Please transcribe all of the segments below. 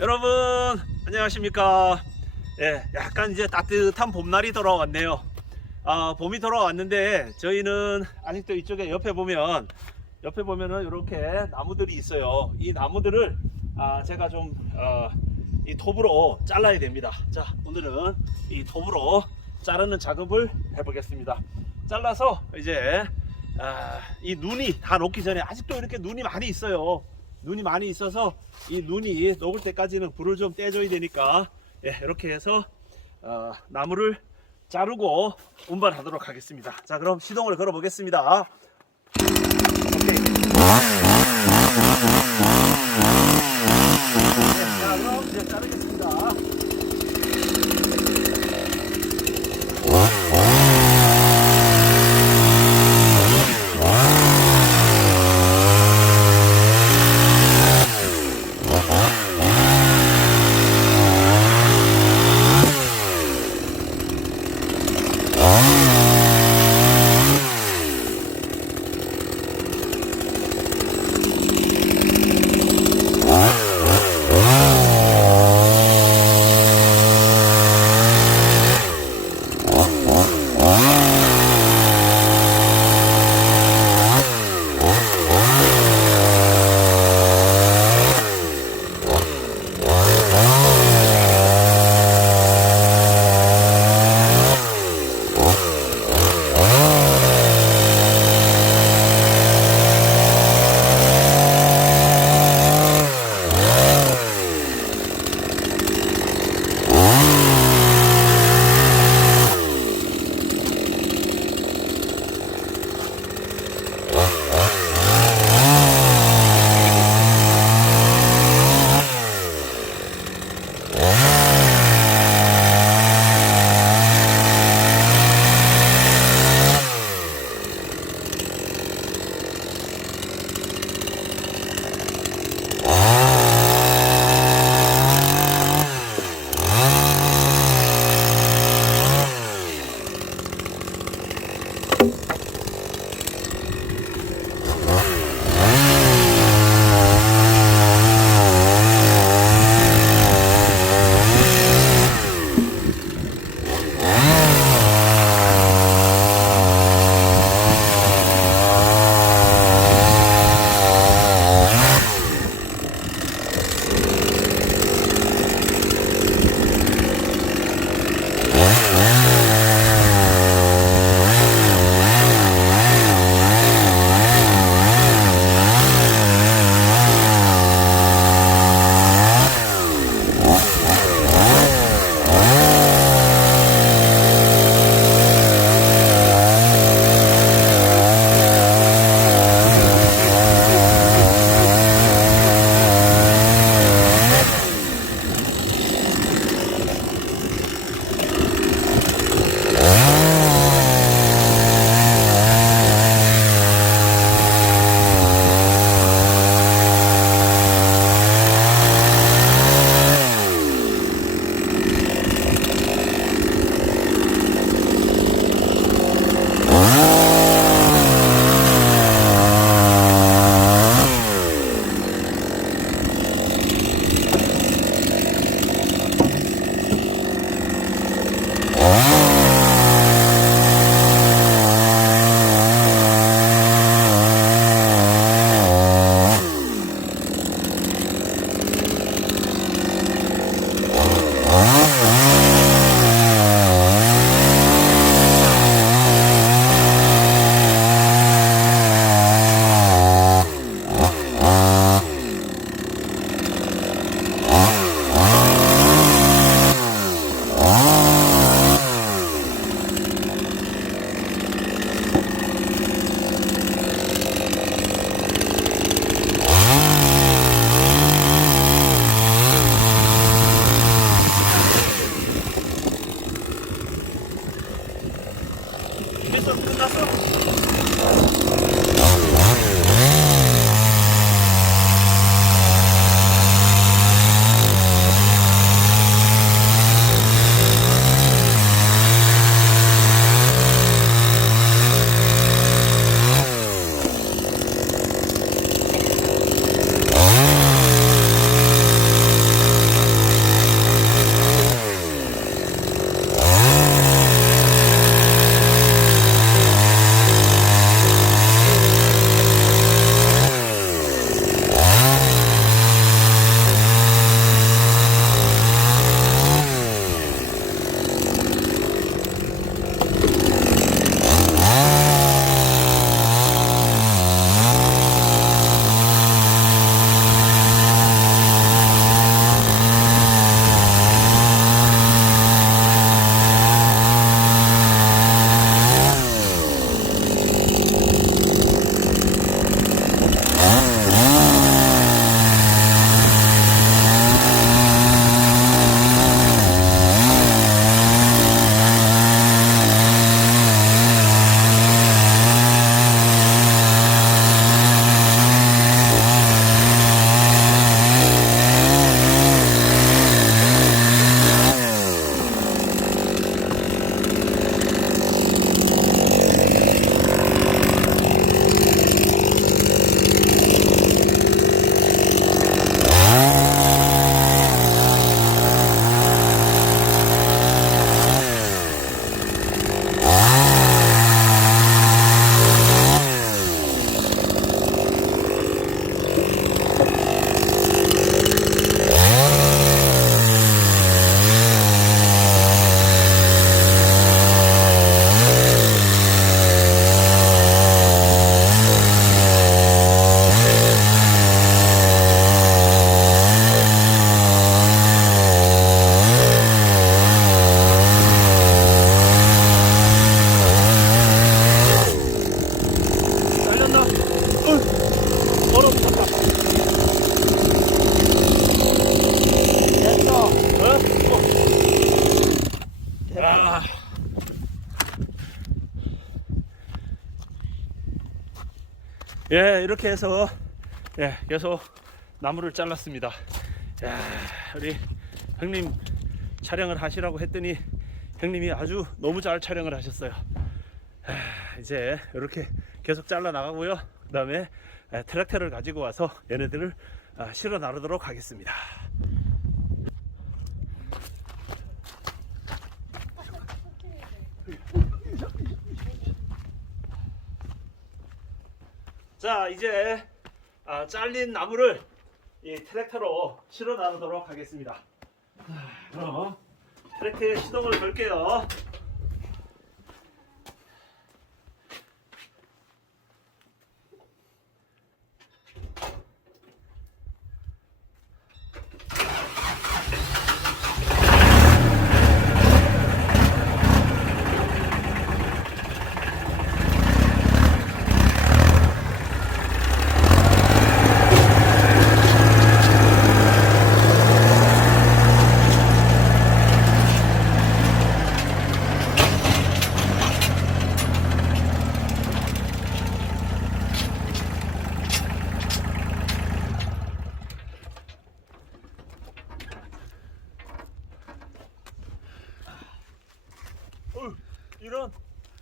여러분 안녕하십니까. 예, 약간 이제 따뜻한 봄날이 돌아왔네요. 봄이 돌아왔는데 저희는 아직도 이쪽에 옆에 보면은 이렇게 나무들이 있어요. 이 나무들을 제가 좀 이 톱으로 잘라야 됩니다. 자, 오늘은 이 톱으로 자르는 작업을 해보겠습니다. 잘라서 이제 이 눈이 다 녹기 전에, 아직도 이렇게 눈이 많이 있어요. 눈이 많이 있어서 이 눈이 녹을 때까지는 불을 좀 떼줘야 되니까, 예, 이렇게 해서 나무를 자르고 운반하도록 하겠습니다. 자, 그럼 시동을 걸어 보겠습니다. 오케이. 네, 자, 그럼 이제 자르겠습니다. 예, 이렇게 해서 예, 계속 나무를 잘랐습니다. 야, 우리 형님 촬영을 하시라고 했더니 형님이 아주 너무 잘 촬영을 하셨어요. 이제 이렇게 계속 잘라 나가고요. 그 다음에 트랙터를 가지고 와서 얘네들을 실어 나르도록 하겠습니다. 자, 이제 잘린 나무를 이 트랙터로 실어 나르도록 하겠습니다. 그럼 트랙터에 시동을 걸게요.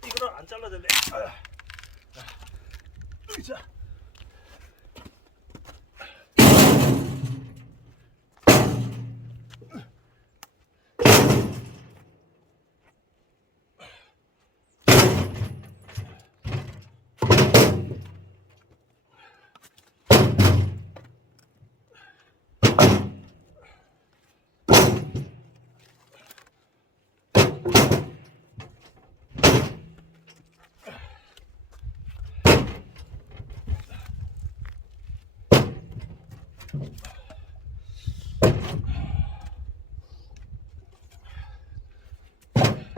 이거를 안 잘라야 되네. 자.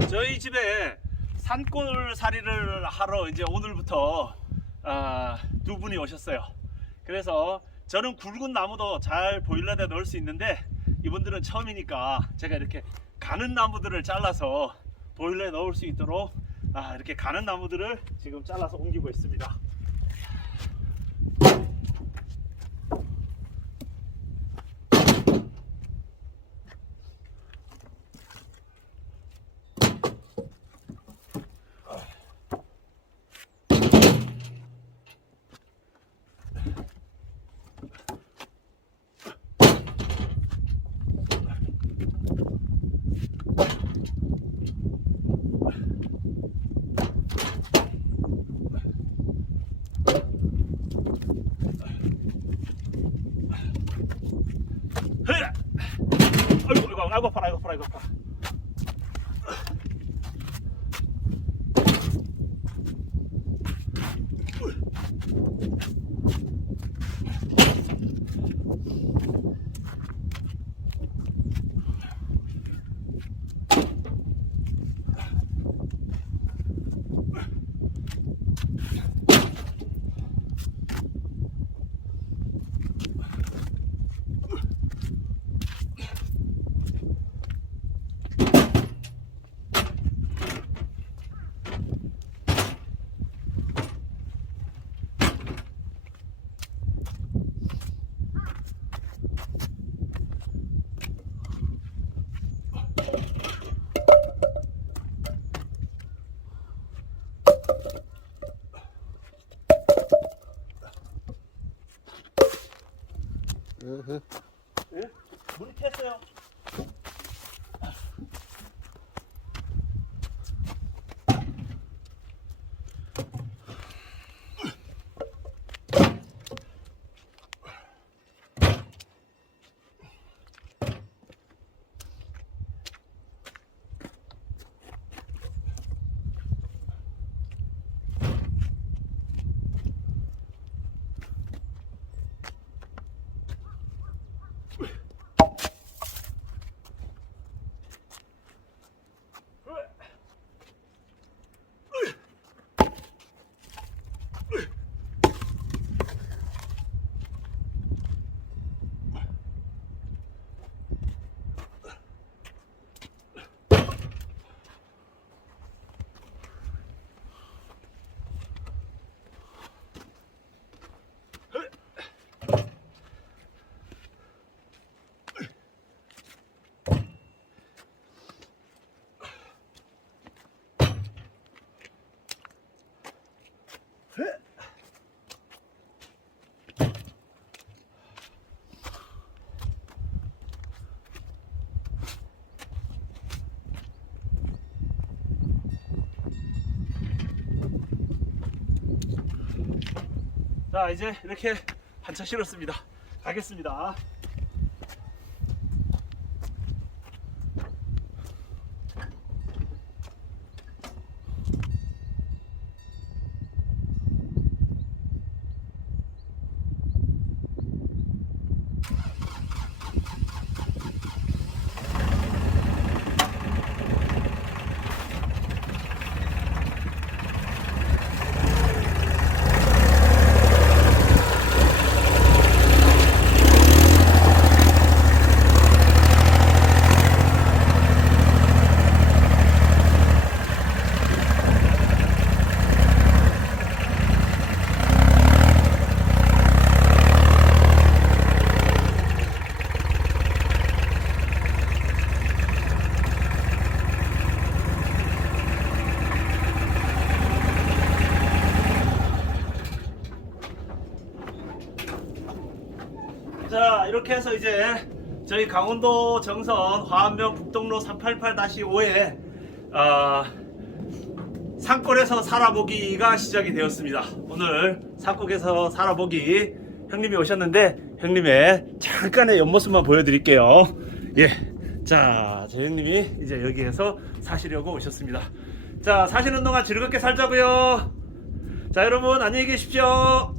저희 집에 산골살이를 하러 이제 오늘부터 두 분이 오셨어요. 그래서 저는 굵은 나무도 잘 보일러에다 넣을 수 있는데 이분들은 처음이니까 제가 이렇게 가는 나무들을 잘라서 보일러에 넣을 수 있도록 이렇게 가는 나무들을 지금 잘라서 옮기고 있습니다. 아이고 아파라, 아이고 아파라, 아이고 아파라. 예? 물이 캤어요. 자, 이제 이렇게 한차 실었습니다. 가겠습니다. 자, 이렇게 해서 이제 저희 강원도 정선 화암면 북동로 388-5에 산골에서 살아보기가 시작이 되었습니다. 오늘 산골에서 살아보기 형님이 오셨는데 형님의 잠깐의 옆모습만 보여드릴게요. 예, 자, 제 형님이 이제 여기에서 사시려고 오셨습니다. 자, 사시는 동안 즐겁게 살자고요. 자, 여러분 안녕히 계십시오.